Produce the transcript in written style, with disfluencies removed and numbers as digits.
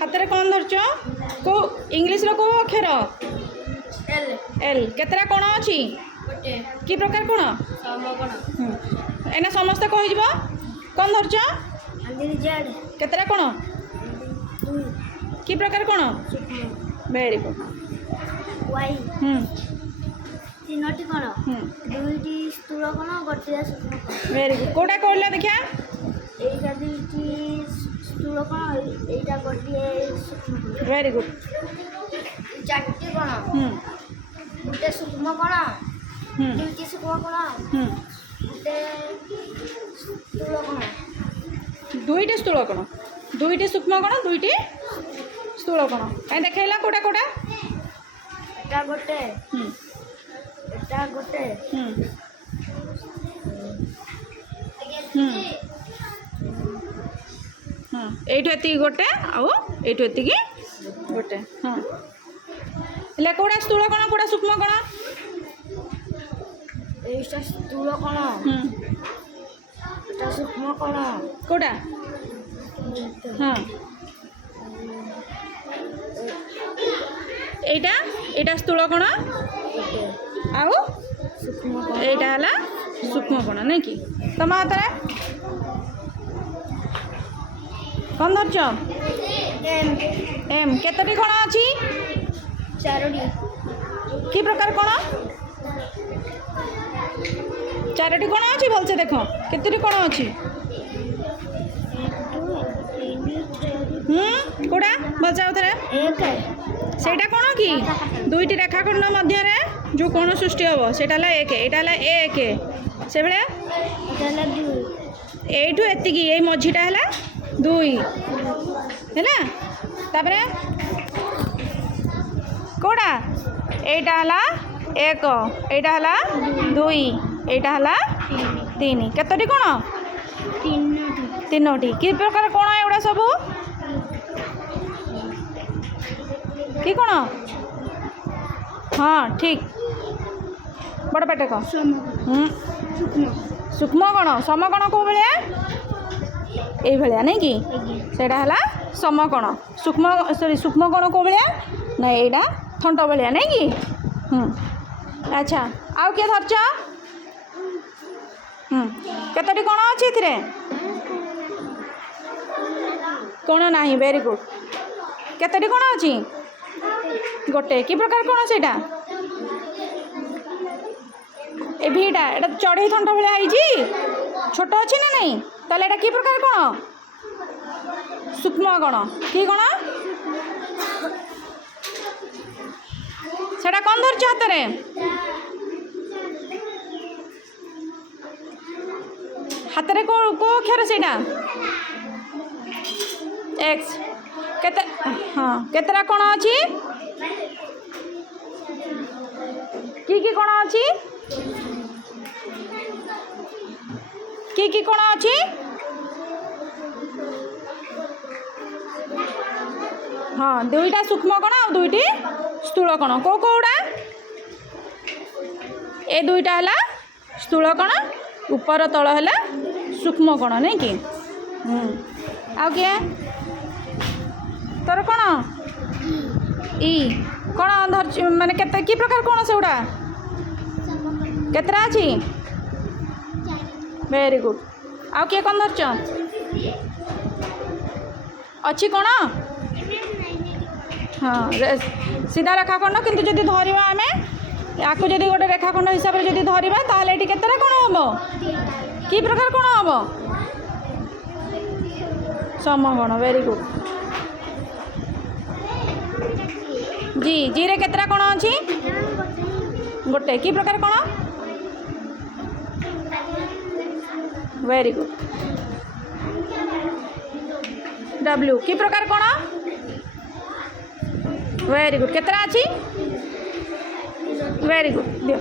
हाथ में कौन धरच को इंग्लिश रो को अक्षर एल एल केतरा कोण अछि गोटे की प्रकार कोण समकोण एना समस्त कहि जबो कौन धरच अंजलि जेड केतरा कोण दुई की प्रकार कोण सूक्ष्म वेरी गुड वाई तीनोटी कोण दुईटी स्थूल कोण गोटे सूक्ष्म कोण वेरी गुड कोटा कहला देखिया एटा दुईटी स्थूल कोण एटा गोटे सूक्ष्म कोण वेरी गुड चारटी कोण गोटे सूक्ष्म कोण दुईटी सूक्ष्म कोण गोटे स्थूल कोण दुईटी स्थूल कोण दुईटी सूक्ष्म कोण दुईटी स्थूल कोण कहीं देखैला कोटा कोटा एटा गोटे एटा गोटे एठु एति गोटे आउ एठु एति गोटे हाँ हेला कोड़ा स्थूल कोण कोड़ा सूक्ष्म कोण एटा स्थूल कोण एटा सूक्ष्म कोण कोड़ा हाँ एटा एटा स्थूल कोण आउ सूक्ष्म कोण एटा हला सूक्ष्म कोण नहीं कि तम हाथ कौन धरच एम एम केतटी कोण अछि चारोटी की प्रकार कोण चारोटी कोण अछि भलसे देखो केतटी कोण अछि कोड़ा भलसे आउथरे एक सेटा कोण कि दुईटी रेखाखंड मध्य रे जो कोण सृष्टि हबो सेटा ला एक एटा ला एक से बेले एटा दुई एठु एतिकी ए मझीटा हला दुई हैला तापरे कोड़ा एटा हला एक एटा हला दुई एटा हला तीन केतटी कोण तीनोटी तीनोटी कि प्रकार कोण एउडा सब कि कोण हाँ ठीक बड़ पेटे कह समकोण सूक्ष्म सूक्ष्म कोण समकोण को भाया ये भाया नहीं कि सेटा हला समकोण सूक्ष्म सॉरी सूक्ष्म कोण को भाया ना एटा थंट भाया नहीं कि अच्छा आउ किए धरच केतटी कोण अछि इथिरे कोण नाही वेरी गुड केतटी कोण अछि गोटे कि प्रकार कोण सेटा ए भीटा एटा चढ़ई थंट भाया आइछि छोट अछि ना नहीं ताले एटा कि प्रकार कोण सूक्ष्म कोण कि कोण सेटा कोन धरछ हाथ रे हाथ रे को अक्षर सेटा एक्स केते हाँ केतरा कोण अछि की कोण अछि की कोण अछि हाँ दुईटा सूक्ष्म कोण और दुईटी स्थूल कोण को कोडा ए दुईटा हला स्थूल कोण ऊपर तल हला सूक्ष्म कोण नहीं कि आउ किए तोर कोण ई कोण धरछ माने केते की प्रकार कोण सेउडा केतरा अछि वेरी गुड आउ किए कोन धरछ अछि कोण हाँ सीधा रेखाखंड किंतु जदि धरिबा आमे याकु जदि गोटे रेखाखंड हिसाब से जदि धरिबा ताहले एटी केतरा कोण हबो की प्रकार कोण हबो समकोण वेरी गुड जी जी रे केतरा कोण अछि गोटे की प्रकार कोण वेरी गुड डब्ल्यू की प्रकार कोण वेरी गुड केतरा अछि वेरी गुड दियो